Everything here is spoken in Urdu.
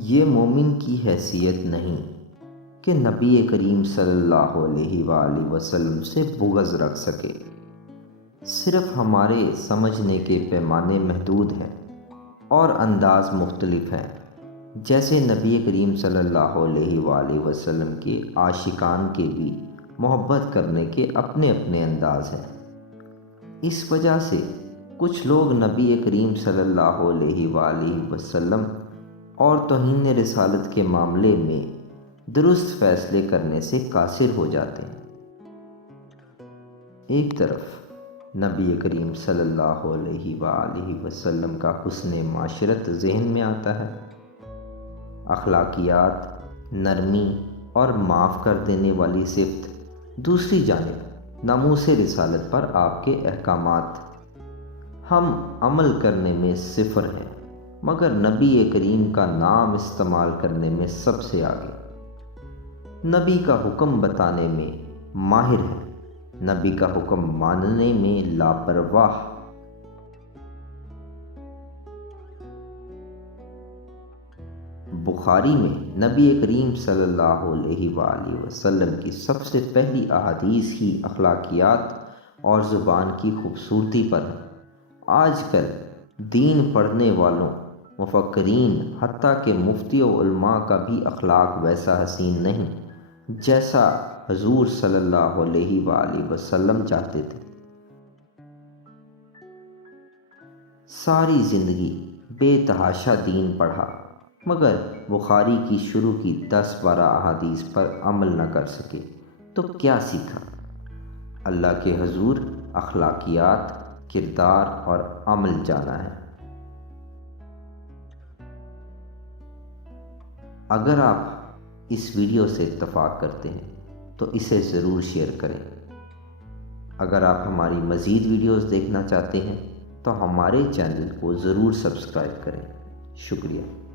یہ مومن کی حیثیت نہیں کہ نبی کریم صلی اللہ علیہ وآلہ وسلم سے بغض رکھ سکے۔ صرف ہمارے سمجھنے کے پیمانے محدود ہیں اور انداز مختلف ہیں۔ جیسے نبی کریم صلی اللہ علیہ وآلہ وسلم کے عاشقان کے بھی محبت کرنے کے اپنے اپنے انداز ہیں۔ اس وجہ سے کچھ لوگ نبی کریم صلی اللہ علیہ وآلہ وسلم اور توہین رسالت کے معاملے میں درست فیصلے کرنے سے قاصر ہو جاتے ہیں۔ ایک طرف نبی کریم صلی اللہ علیہ وآلہ وسلم کا حسن معاشرت ذہن میں آتا ہے، اخلاقیات، نرمی اور معاف کر دینے والی صفت۔ دوسری جانب ناموس رسالت پر آپ کے احکامات۔ ہم عمل کرنے میں صفر ہیں مگر نبی کریم کا نام استعمال کرنے میں سب سے آگے۔ نبی کا حکم بتانے میں ماہر ہیں، نبی کا حکم ماننے میں لاپرواہ۔ بخاری میں نبی کریم صلی اللہ علیہ وآلہ وسلم کی سب سے پہلی احادیث ہی اخلاقیات اور زبان کی خوبصورتی پر ہے۔ آج کل دین پڑھنے والوں، مفکرین، حتیٰ کہ مفتی و علماء کا بھی اخلاق ویسا حسین نہیں جیسا حضور صلی اللہ علیہ وآلہ وسلم چاہتے تھے۔ ساری زندگی بے تحاشا دین پڑھا مگر بخاری کی شروع کی 10-12 احادیث پر عمل نہ کر سکے تو کیا سیکھا؟ اللہ کے حضور اخلاقیات، کردار اور عمل جانا ہے۔ اگر آپ اس ویڈیو سے اتفاق کرتے ہیں تو اسے ضرور شیئر کریں۔ اگر آپ ہماری مزید ویڈیوز دیکھنا چاہتے ہیں تو ہمارے چینل کو ضرور سبسکرائب کریں۔ شکریہ۔